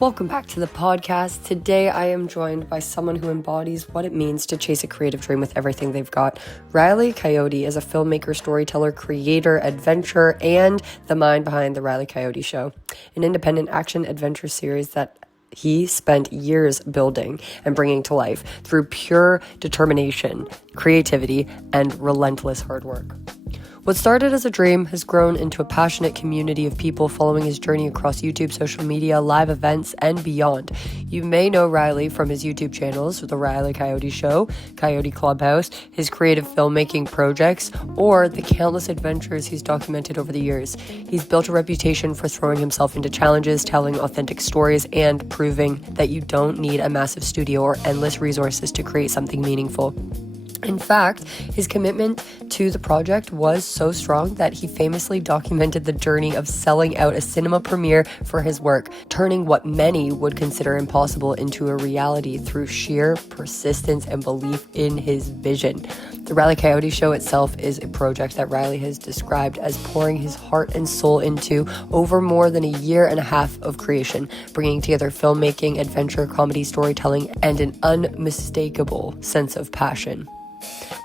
Welcome back to the podcast. Today I am joined by someone who embodies what it means to chase a creative dream with everything they've got. Riley Coyote is a filmmaker, storyteller, creator, adventurer, and the mind behind the Riley Coyote Show, an independent action adventure series that he spent years building and bringing to life through pure determination, creativity, and relentless hard work. What started as a dream has grown into a passionate community of people following his journey across YouTube, social media, live events, and beyond. You may know Riley from his YouTube channels, The Riley Coyote Show, Coyote Clubhouse, his creative filmmaking projects, or the countless adventures he's documented over the years. He's built a reputation for throwing himself into challenges, telling authentic stories, and proving that you don't need a massive studio or endless resources to create something meaningful. In fact, his commitment to the project was so strong that he famously documented the journey of selling out a cinema premiere for his work, turning what many would consider impossible into a reality through sheer persistence and belief in his vision. The Riley Coyote Show itself is a project that Riley has described as pouring his heart and soul into over more than a year and a half of creation, bringing together filmmaking, adventure, comedy, storytelling, and an unmistakable sense of passion.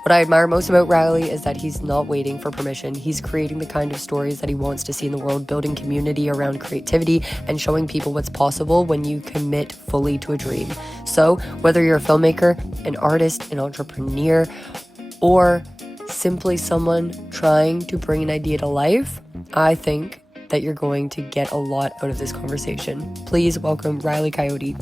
What I admire most about Riley is that he's not waiting for permission. He's creating the kind of stories that he wants to see in the world, building community around creativity and showing people what's possible when you commit fully to a dream. So whether you're a filmmaker, an artist, an entrepreneur, or simply someone trying to bring an idea to life, I think that you're going to get a lot out of this conversation. Please welcome Riley Coyote.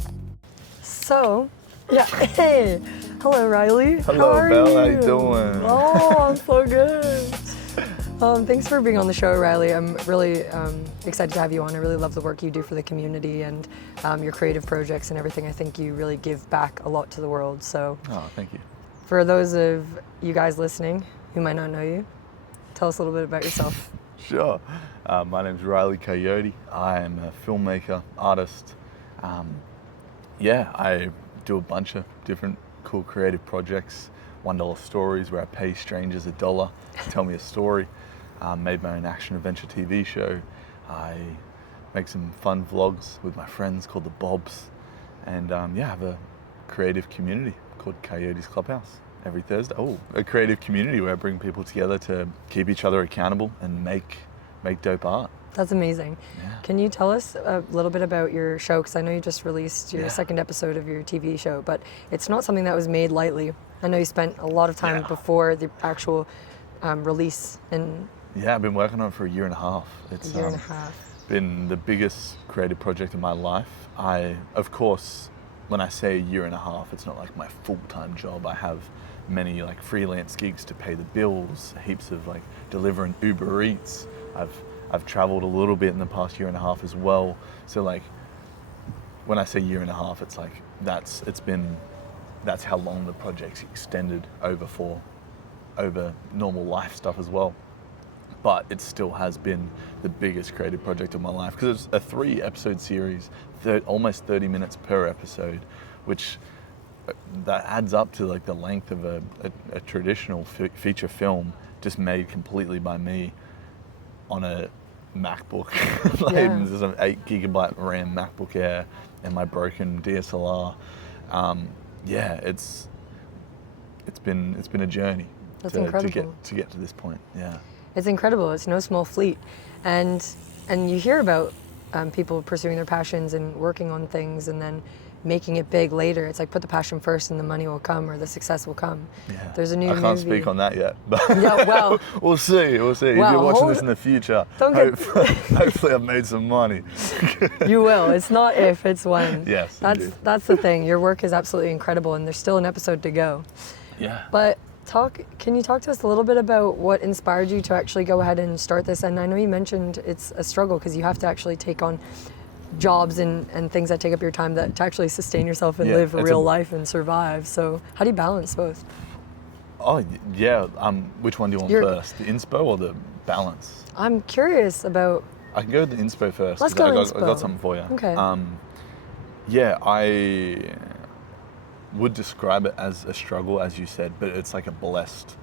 Hey. Hello, Riley. Hello, Belle. How you doing? Oh, I'm so good. Thanks for being on the show, Riley. I'm really excited to have you on. I really love the work you do for the community and your creative projects and everything. I think you really give back a lot to the world. So, thank you. For those of you guys listening who might not know you, tell us a little bit about yourself. Sure. My name's Riley Coyote. I am a filmmaker, artist. I do a bunch of different cool creative projects, $1 stories where I pay strangers $1 to tell me a story. Made my own action adventure TV show. I make some fun vlogs with my friends called the Bobs, and I have a creative community called Coyote Clubhouse every Thursday. A creative community where I bring people together to keep each other accountable and make dope art. That's amazing. Yeah. Can you tell us a little bit about your show? Because I know you just released your second episode of your TV show, but it's not something that was made lightly. I know you spent a lot of time before the actual release. I've been working on it for a year and a half. It's a year and a half. Been the biggest creative project of my life. Of course, when I say a year and a half, it's not like my full-time job. I have many freelance gigs to pay the bills, heaps of delivering Uber Eats. I've traveled a little bit in the past year and a half as well. So when I say year and a half, it's that's how long the project's extended over normal life stuff as well. But it still has been the biggest creative project of my life because it's a 3-episode series, almost 30 minutes per episode, which that adds up to the length of a traditional feature film, just made completely by me on a MacBook. There's an 8 gigabyte RAM MacBook Air and my broken DSLR. It's been a journey. That's incredible. to get to this point. Yeah. It's incredible. It's no small feat, and you hear about people pursuing their passions and working on things and then making it big later. It's put the passion first and the money will come or the success will come. Yeah. There's a new movie. I can't speak on that yet. But we'll see. If you're watching this in the future, hopefully I've made some money. You will. It's not if, it's when. Yes. That's the thing. Your work is absolutely incredible and there's still an episode to go. Yeah. But can you talk to us a little bit about what inspired you to actually go ahead and start this? And I know you mentioned it's a struggle because you have to actually take on jobs and things that take up your time to actually sustain yourself and live a real life and survive. So how do you balance both? Which one do you want first? The inspo or the balance? I'm curious about... I can go with the inspo first. Let's go I got something for you. Okay. I would describe it as a struggle, as you said, but it's a blessed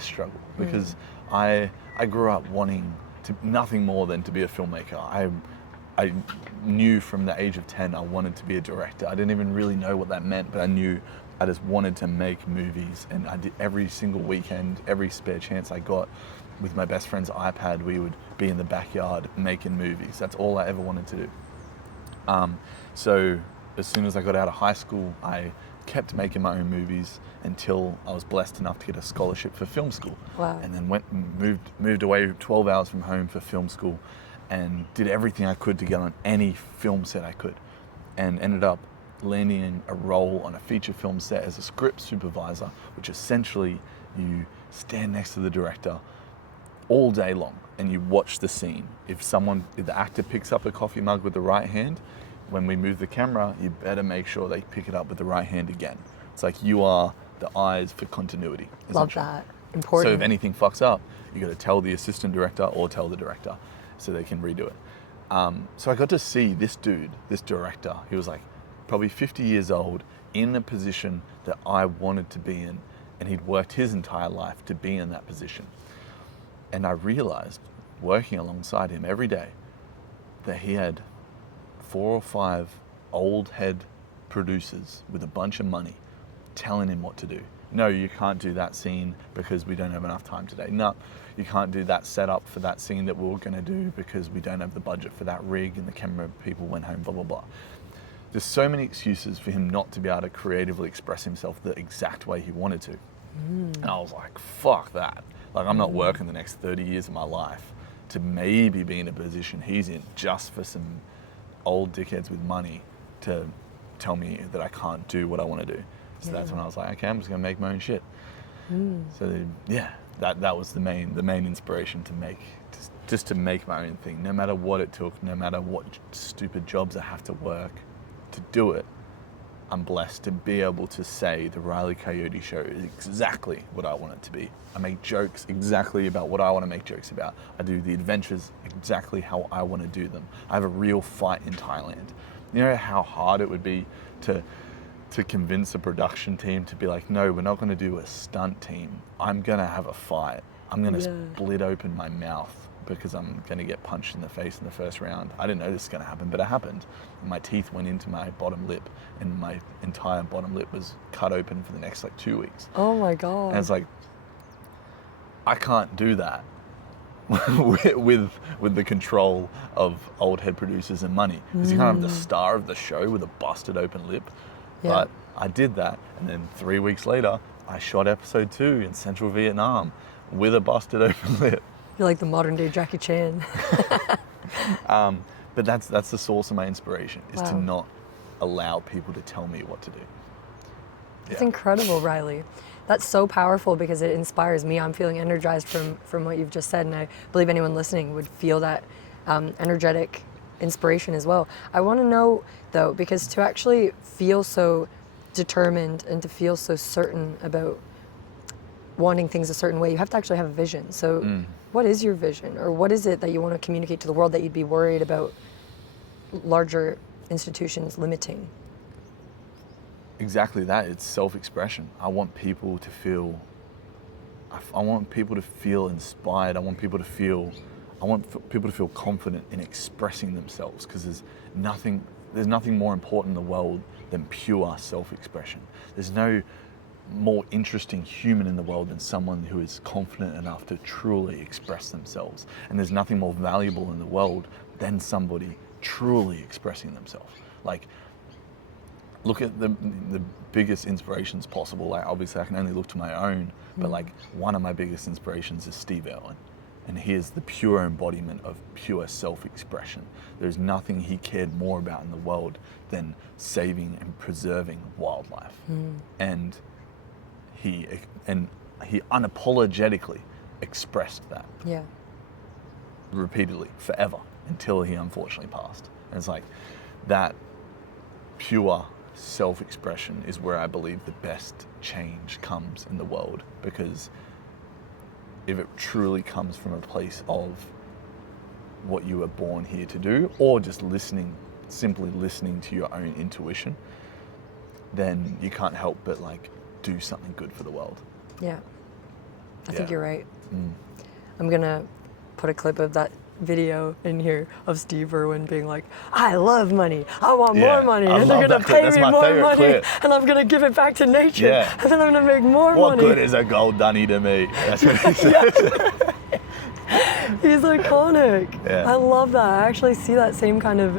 struggle because I grew up wanting to nothing more than to be a filmmaker. I I knew from the age of 10 I wanted to be a director. I didn't even really know what that meant, but I knew I just wanted to make movies, and I did every single weekend, every spare chance I got with my best friend's iPad, we would be in the backyard making movies. That's all I ever wanted to do. So as soon as I got out of high school, I kept making my own movies until I was blessed enough to get a scholarship for film school. Wow. And then moved away 12 hours from home for film school, and did everything I could to get on any film set I could, and ended up landing in a role on a feature film set as a script supervisor, which essentially you stand next to the director all day long and you watch the scene. If the actor picks up a coffee mug with the right hand, when we move the camera, you better make sure they pick it up with the right hand again. It's like you are the eyes for continuity. Love that. Important. So if anything fucks up, you got to tell the assistant director or tell the director so they can redo it. So I got to see this dude, this director. He was like probably 50 years old, in a position that I wanted to be in, and he'd worked his entire life to be in that position. And I realized, working alongside him every day, that he had 4 or 5 old head producers with a bunch of money telling him what to do. No, you can't do that scene because we don't have enough time today. No, you can't do that setup for that scene that we're going to do because we don't have the budget for that rig and the camera people went home, blah, blah, blah. There's so many excuses for him not to be able to creatively express himself the exact way he wanted to. And I was like, fuck that. Like, I'm not working the next 30 years of my life to maybe be in a position he's in just for some old dickheads with money to tell me that I can't do what I want to do. So that's when I was like, okay, I'm just gonna make my own shit. So yeah, that was the main inspiration to make, just to make my own thing, no matter what it took, no matter what stupid jobs I have to work to do it. I'm blessed to be able to say the Riley Coyote Show is exactly what I want it to be. I make jokes exactly about what I want to make jokes about. I do the adventures exactly how I want to do them. I have a real fight in Thailand. You know how hard it would be to convince a production team to be like, no, we're not going to do a stunt team. I'm going to have a fight. I'm going to split open my mouth because I'm going to get punched in the face in the first round. I didn't know this was going to happen, but it happened. My teeth went into my bottom lip, and my entire bottom lip was cut open for the next 2 weeks. Oh my God. And it's like, I can't do that with the control of old head producers and money. Because you can't have the star of the show with a busted open lip. But I did that, and then 3 weeks later, I shot episode 2 in central Vietnam with a busted open lip. You're like the modern day Jackie Chan. But that's the source of my inspiration, is to not allow people to tell me what to do. It's incredible, Riley. That's so powerful because it inspires me. I'm feeling energized from what you've just said, and I believe anyone listening would feel that energetic inspiration as well. I want to know, though, because to actually feel so determined and to feel so certain about wanting things a certain way, you have to actually have a vision. So what is your vision, or what is it that you want to communicate to the world that you'd be worried about larger institutions limiting? Exactly that. It's self-expression. I want people to feel inspired. I want people to feel confident in expressing themselves, because there's nothing more important in the world than pure self-expression. There's no more interesting human in the world than someone who is confident enough to truly express themselves. And there's nothing more valuable in the world than somebody truly expressing themselves. Like, look at the biggest inspirations possible. Like, obviously I can only look to my own, but like, one of my biggest inspirations is Steve Irwin. And he is the pure embodiment of pure self-expression. There's nothing he cared more about in the world than saving and preserving wildlife. And he unapologetically expressed that. Repeatedly, forever, until he unfortunately passed. And it's like, that pure self-expression is where I believe the best change comes in the world, because if it truly comes from a place of what you were born here to do, or just simply listening to your own intuition, then you can't help but like do something good for the world. I think you're right. I'm gonna put a clip of that video in here of Steve Irwin being like, I love money, I want Yeah, more money, I and they're love gonna that clip. pay That's me my more favorite money, clip. and I'm gonna give it back to nature, Yeah. and then I'm gonna make more What money. good is a gold dunny to me? That's what he says. He's iconic. Yeah. I love that. I actually see that same kind of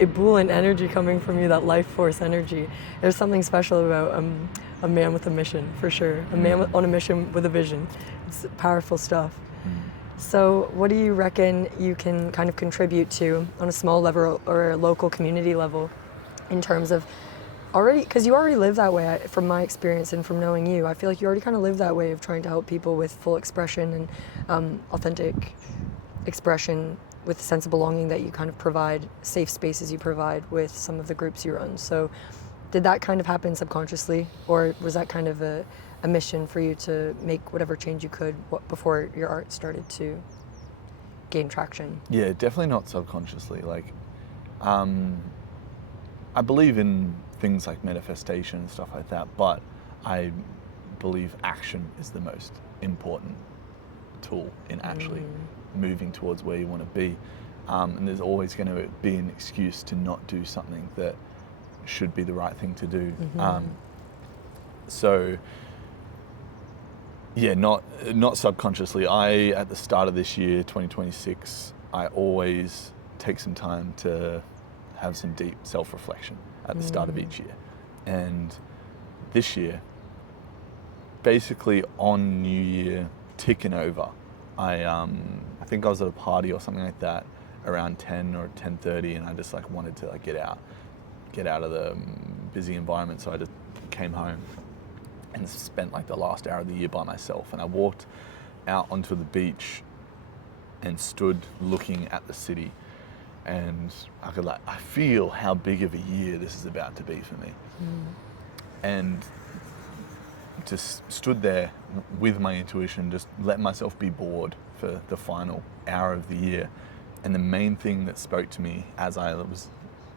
ebullient energy coming from you, that life force energy. There's something special about a man with a mission, for sure. A man on a mission with a vision. It's powerful stuff. So what do you reckon you can kind of contribute to on a small level or a local community level in terms of already, because you already live that way from my experience and from knowing you, I feel like you already kind of live that way of trying to help people with full expression and authentic expression with a sense of belonging that you kind of provide, safe spaces you provide with some of the groups you run. So did that kind of happen subconsciously, or was that kind of a mission for you to make whatever change you could before your art started to gain traction? Yeah, definitely not subconsciously. Like, I believe in things like manifestation and stuff like that, but I believe action is the most important tool in actually moving towards where you want to be. And there's always going to be an excuse to not do something that should be the right thing to do. So yeah, not subconsciously. At the start of this year, 2026, I always take some time to have some deep self-reflection at the start of each year. And this year, basically on New Year, ticking over, I think I was at a party or something like that around 10 or 10:30, and I just like wanted to like get out of the busy environment. So I just came home and spent like the last hour of the year by myself. And I walked out onto the beach and stood looking at the city, and I feel how big of a year this is about to be for me. And just stood there with my intuition, just let myself be bored for the final hour of the year. And the main thing that spoke to me as I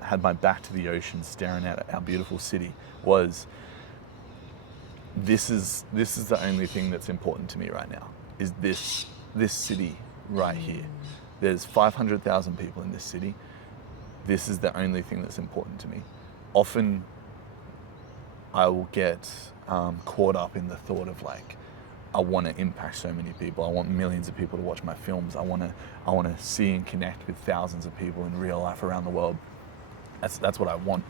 had my back to the ocean, staring at our beautiful city, was this is the only thing that's important to me right now, is this city right here. There's 500,000 people in this city. This is the only thing that's important to me. Often I will get caught up in the thought of like, I want to impact so many people. I want millions of people to watch my films. I want to see and connect with thousands of people in real life around the world. That's what I want.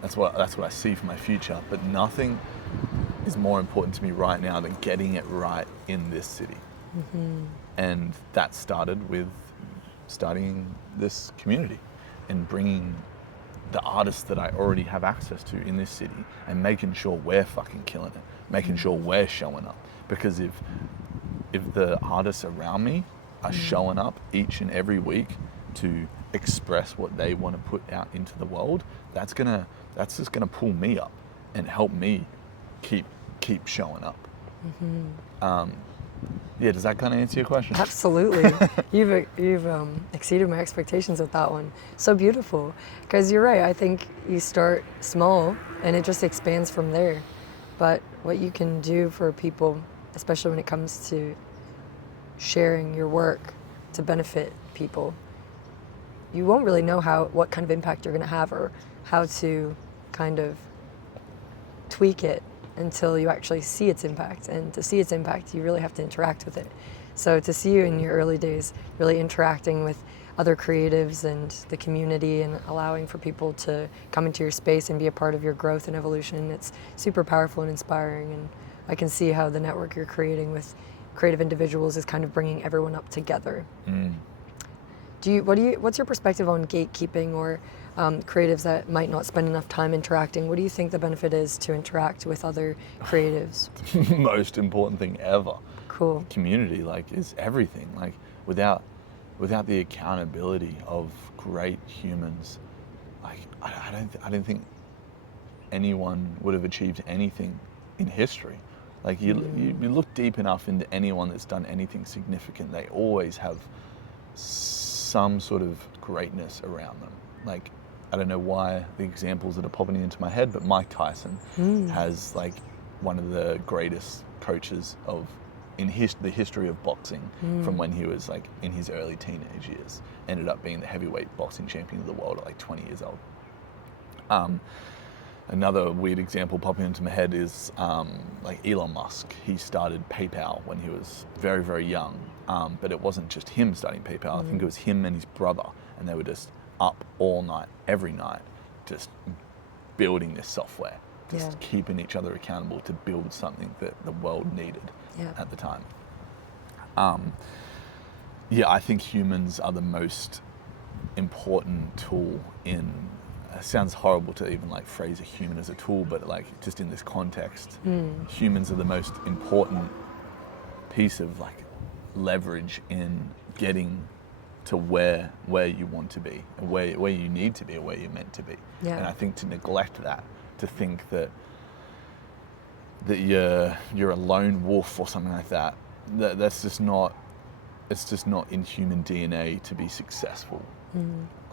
That's what I see for my future. But nothing is more important to me right now than getting it right in this city. And that started with starting this community and bringing the artists that I already have access to in this city and making sure we're fucking killing it, making sure we're showing up. Because if the artists around me are showing up each and every week to express what they want to put out into the world, that's just gonna pull me up and help me keep showing up. Yeah, does that kind of answer your question? Absolutely. You've exceeded my expectations with that one. So beautiful. Because you're right, I think you start small and it just expands from there. But what you can do for people, especially when it comes to sharing your work to benefit people, you won't really know what kind of impact you're going to have or how to kind of tweak it until you actually see its impact. And to see its impact, you really have to interact with it. So to see you in your early days really interacting with other creatives and the community and allowing for people to come into your space and be a part of your growth and evolution, it's super powerful and inspiring. And I can see how the network you're creating with creative individuals is kind of bringing everyone up together. What's your perspective on gatekeeping or creatives that might not spend enough time interacting? What do you think the benefit is to interact with other creatives? Most important thing ever. Cool. Community, is everything. Without the accountability of great humans, I don't think anyone would have achieved anything in history. You look deep enough into anyone that's done anything significant, they always have some sort of greatness around them. I don't know why the examples that are popping into my head, but Mike Tyson has one of the greatest coaches of in the history of boxing from when he was like in his early teenage years. Ended up being the heavyweight boxing champion of the world at like 20 years old. Another weird example popping into my head is like Elon Musk. He started PayPal when he was very, very young, but it wasn't just him starting PayPal. I think it was him and his brother, and they were just up all night, every night, just building this software, just keeping each other accountable to build something that the world needed at the time. I think humans are the most important tool in, it sounds horrible to even like phrase a human as a tool, but like just in this context, humans are the most important piece of like leverage in getting to where you want to be, where you need to be, or where you're meant to be. And I think to neglect that, to think that you're a lone wolf or something like that, that's just not, it's just not in human DNA to be successful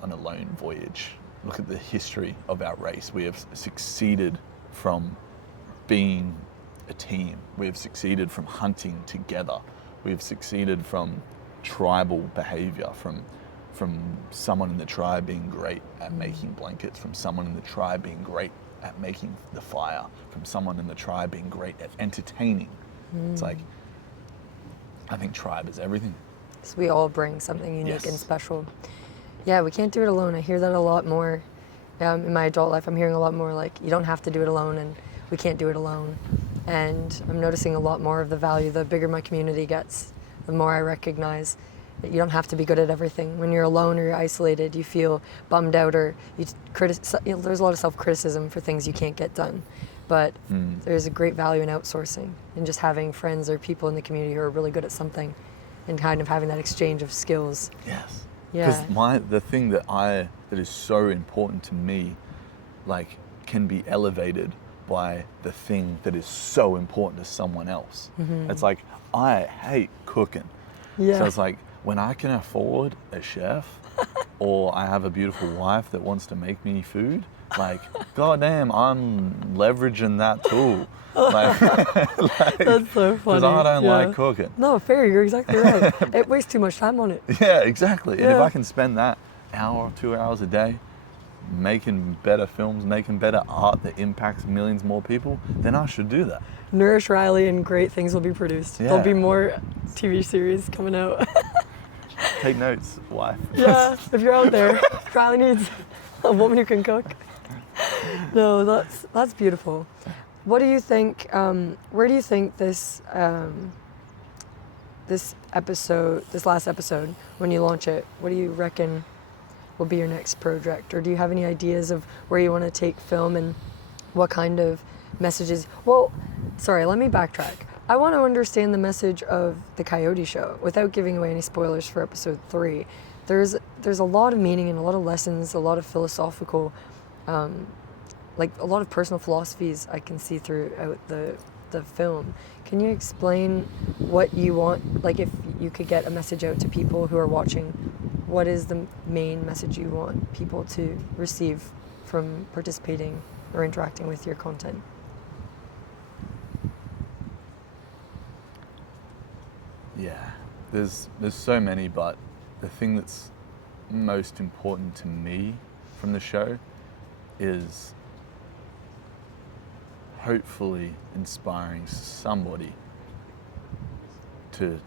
on a lone voyage. Look at the history of our race. We have succeeded from being a team. We have succeeded from hunting together. We have succeeded from tribal behavior, from someone in the tribe being great at making blankets, from someone in the tribe being great at making the fire, from someone in the tribe being great at entertaining. It's like, I think tribe is everything. So we all bring something unique and special. Yeah, we can't do it alone. I hear that a lot more. In my adult life, I'm hearing a lot more like, you don't have to do it alone, and we can't do it alone. And I'm noticing a lot more of the value. The bigger my community gets, the more I recognize that you don't have to be good at everything. When you're alone or you're isolated, you feel bummed out, or there's a lot of self-criticism for things you can't get done. But there's a great value in outsourcing and just having friends or people in the community who are really good at something and kind of having that exchange of skills. Yes. Yeah. Because the thing that is so important to me, like, can be elevated by the thing that is so important to someone else. It's like, I hate cooking. So it's like, when I can afford a chef or I have a beautiful wife that wants to make me food, like, goddamn, I'm leveraging that tool. Like, that's so funny. Because I don't like cooking. No, fair, you're exactly right. It wastes too much time on it. Yeah, exactly. And if I can spend that hour or 2 hours a day making better films, making better art that impacts millions more people, then I should do that. Nourish Riley and great things will be produced. There'll be more TV series coming out. Take notes, wife. Yeah, if you're out there, Riley needs a woman who can cook. No, that's beautiful. What do you think, where do you think this last episode, when you launch it, what do you reckon will be your next project? Or do you have any ideas of where you want to take film and what kind of messages? Well, sorry, let me backtrack. I want to understand the message of the Coyote Show without giving away any spoilers for episode 3. There's a lot of meaning and a lot of lessons, a lot of philosophical, like a lot of personal philosophies I can see throughout the film. Can you explain what you want, like if you could get a message out to people who are watching, what is the main message you want people to receive from participating or interacting with your content? Yeah, there's so many, but the thing that's most important to me from the show is hopefully inspiring somebody to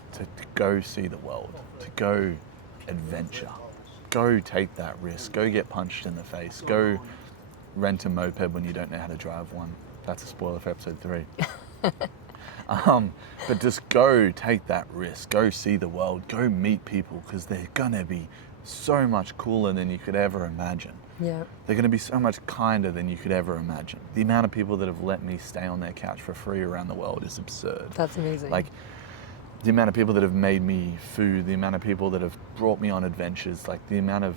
go see the world, to go adventure, go take that risk, go get punched in the face, go rent a moped when you don't know how to drive one. That's a spoiler for episode 3. But just go take that risk, go see the world, go meet people, because they're gonna be so much cooler than you could ever imagine. Yeah. They're gonna be so much kinder than you could ever imagine. The amount of people that have let me stay on their couch for free around the world is absurd. That's amazing. Like, the amount of people that have made me food, the amount of people that have brought me on adventures, like the amount of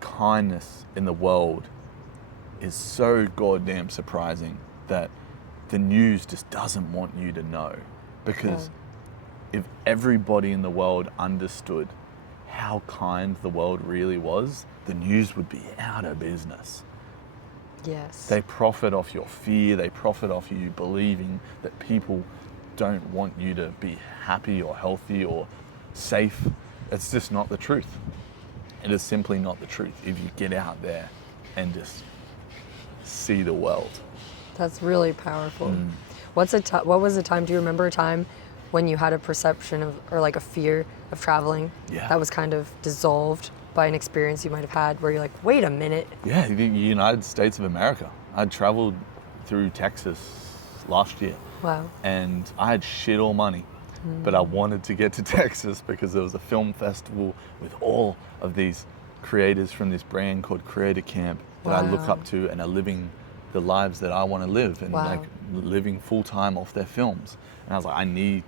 kindness in the world is so goddamn surprising that the news just doesn't want you to know. Because if everybody in the world understood how kind the world really was, the news would be out of business. Yes. They profit off your fear, they profit off you believing that people don't want you to be happy or healthy or safe. It's just not the truth. It is simply not the truth if you get out there and just see the world. That's really powerful. What was the time, do you remember a time when you had a perception of, or like a fear of traveling that was kind of dissolved by an experience you might have had where you're like, wait a minute? Yeah, the United States of America. I'd traveled through Texas last year. Wow. And I had shit all money, but I wanted to get to Texas because there was a film festival with all of these creators from this brand called Creator Camp that I look up to and are living the lives that I want to live and like living full time off their films. And I was like, I need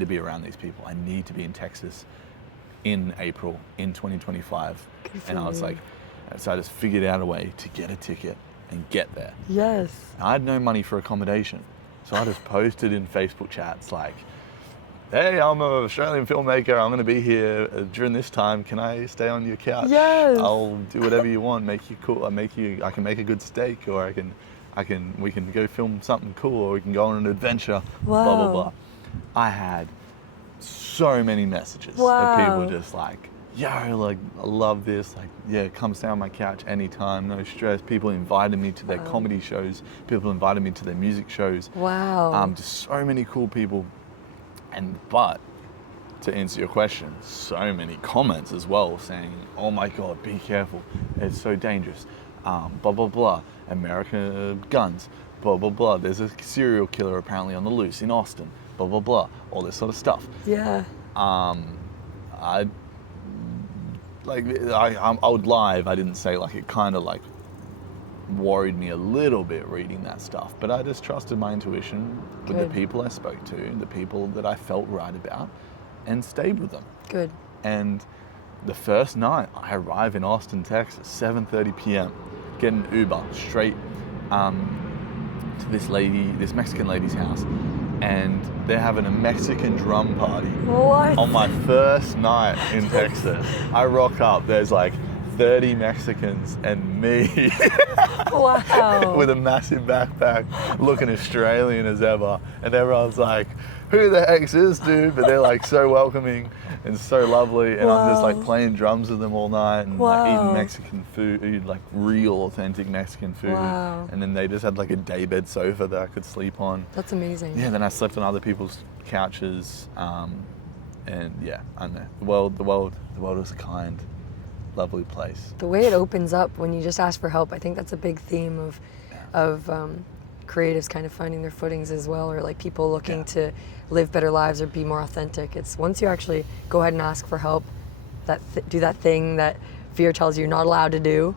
to be around these people. I need to be in Texas in April in 2025. And I was like, so I just figured out a way to get a ticket and get there. Yes. And I had no money for accommodation. So I just posted in Facebook chats like, hey, I'm an Australian filmmaker. I'm going to be here during this time. Can I stay on your couch? Yes. I'll do whatever you want. Make you cool. I can make a good steak, or we can go film something cool, or we can go on an adventure. Wow. Blah blah blah. I had so many messages of people just like, yo, like I love this. Like, yeah, come stay on my couch anytime, no stress. People invited me to their comedy shows. People invited me to their music shows. Wow. Just so many cool people. But to answer your question, so many comments as well saying, oh my God, be careful. It's so dangerous. Blah, blah, blah. America guns. Blah, blah, blah. There's a serial killer apparently on the loose in Austin. Blah, blah, blah. All this sort of stuff. Yeah. I would lie if I didn't say like it kind of like worried me a little bit reading that stuff, but I just trusted my intuition with the people I spoke to, the people that I felt right about, and stayed with them. Good. And the first night I arrive in Austin, Texas, 7:30 p.m., get an Uber straight to this Mexican lady's house, and they're having a Mexican drum party. What? On my first night in Texas. I rock up, there's like 30 Mexicans and me. Wow. With a massive backpack, looking Australian as ever. And everyone's like, who the heck's this dude? But they're like so welcoming and so lovely. And I'm just like playing drums with them all night and like eating Mexican food, like real authentic Mexican food. Wow. And then they just had like a daybed sofa that I could sleep on. That's amazing. Yeah, then I slept on other people's couches. And yeah, I know. The world is a kind, lovely place. The way it opens up when you just ask for help, I think that's a big theme of creatives kind of finding their footings as well, or like people looking to live better lives or be more authentic. It's once you actually go ahead and ask for help, do that thing that fear tells you you're not allowed to do,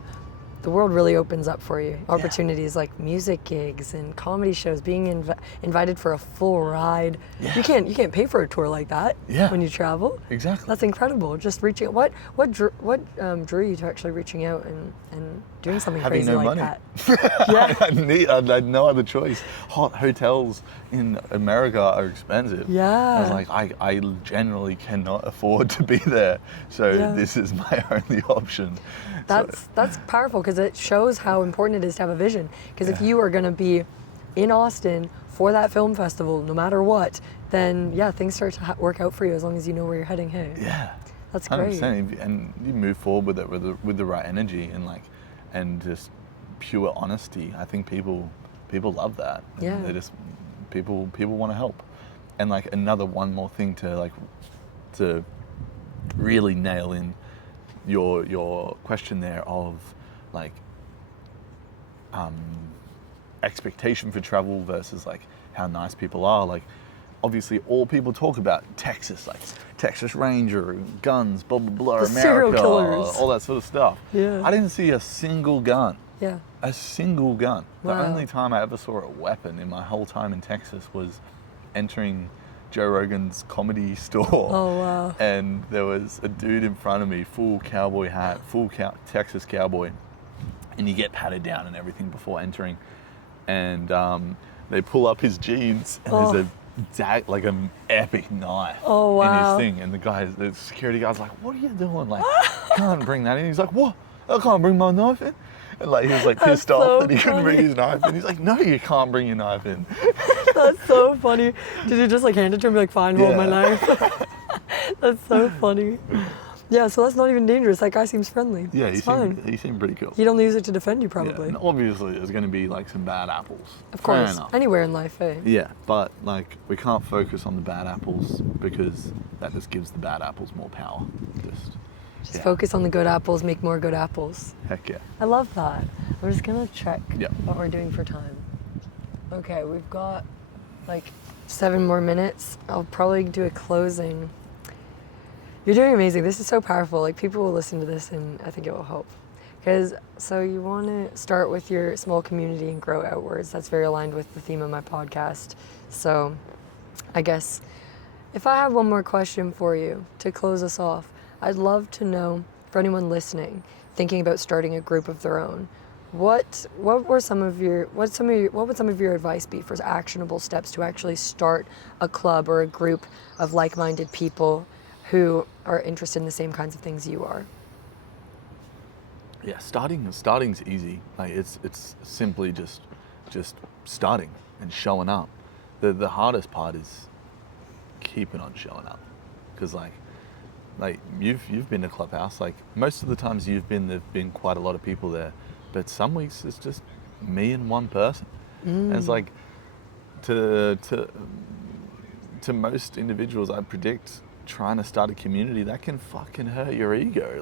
the world really opens up for you. Opportunities like music gigs and comedy shows, being invited for a full ride. Yeah. You can't pay for a tour like that when you travel. Exactly. That's incredible. Just reaching. What drew you to actually reaching out and doing something Having crazy no like money. that? Yeah. I had no other choice. Hotels in America are expensive. Yeah. I was like, I generally cannot afford to be there, so this is my only option. That's powerful because it shows how important it is to have a vision. Because if you are going to be in Austin for that film festival, no matter what, then things start to work out for you as long as you know where you're heading. Hey. Yeah. That's great. 100%. And you move forward with it with the right energy and just pure honesty. I think people love that. Yeah. They just people want to help. And like one more thing to really nail in your question there of like expectation for travel versus like how nice people are. Like obviously all people talk about Texas, like Texas Ranger, guns, blah blah blah, the America, serial killers, all that sort of stuff. Yeah. I didn't see a single gun. Yeah. A single gun. Wow. The only time I ever saw a weapon in my whole time in Texas was entering Joe Rogan's comedy store. Oh, wow. And there was a dude in front of me, full cowboy hat, Texas cowboy. And you get patted down and everything before entering. And they pull up his jeans and there's like an epic knife in his thing. And the security guy's like, what are you doing? Like, can't bring that in. He's like, what? I can't bring my knife in? And like he was like pissed off that he couldn't bring his knife in. He's like, no, you can't bring your knife in. That's so funny. Did you just like hand it to him, like, fine, hold my knife? That's so funny. Yeah, so that's not even dangerous. That guy seems friendly. Yeah, he seemed pretty cool. He'd only use it to defend you, probably. Yeah, and obviously, there's going to be like some bad apples. Of course. Fair enough. Anywhere in life, eh? Yeah, but like we can't focus on the bad apples because that just gives the bad apples more power. Just focus on the good apples, make more good apples. Heck yeah. I love that. I'm just gonna check Yeah. what we're doing for time. Okay, we've got like 7 more minutes. I'll probably do a closing. You're doing amazing. This is so powerful. Like, people will listen to this and I think it will help. So you want to start with your small community and grow outwards. That's very aligned with the theme of my podcast. So I guess if I have one more question for you to close us off, I'd love to know, for anyone listening, thinking about starting a group of their own, what would some of your advice be for actionable steps to actually start a club or a group of like-minded people who are interested in the same kinds of things you are? Yeah, starting's easy. Like it's simply just starting and showing up. The hardest part is keeping on showing up, because like you've been to Clubhouse. Like most of the times there've been quite a lot of people there, but some weeks it's just me and one person. And it's like to most individuals, I predict, trying to start a community, that can fucking hurt your ego.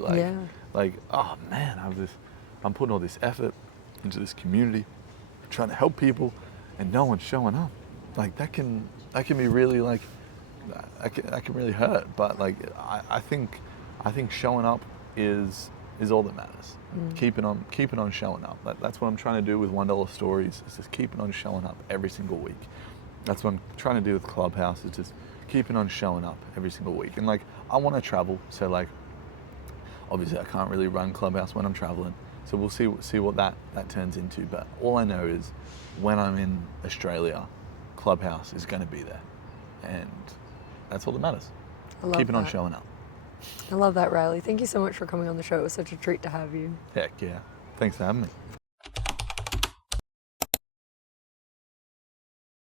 Like, oh man, I'm putting all this effort into this community, trying to help people, and no one's showing up. Like that can be really like, that can really hurt. But like, I think showing up is all that matters. Keeping on showing up. That's what I'm trying to do with $1 Stories. Is just keeping on showing up every single week. That's what I'm trying to do with Clubhouse. Is just keeping on showing up every single week. And like, I want to travel, so like, obviously I can't really run Clubhouse when I'm traveling, so we'll see what that turns into. But all I know is when I'm in Australia, Clubhouse is going to be there, and that's all that matters. Keeping on showing up. I love that, Riley. Thank you so much for coming on the show. It was such a treat to have you. Heck yeah. Thanks for having me.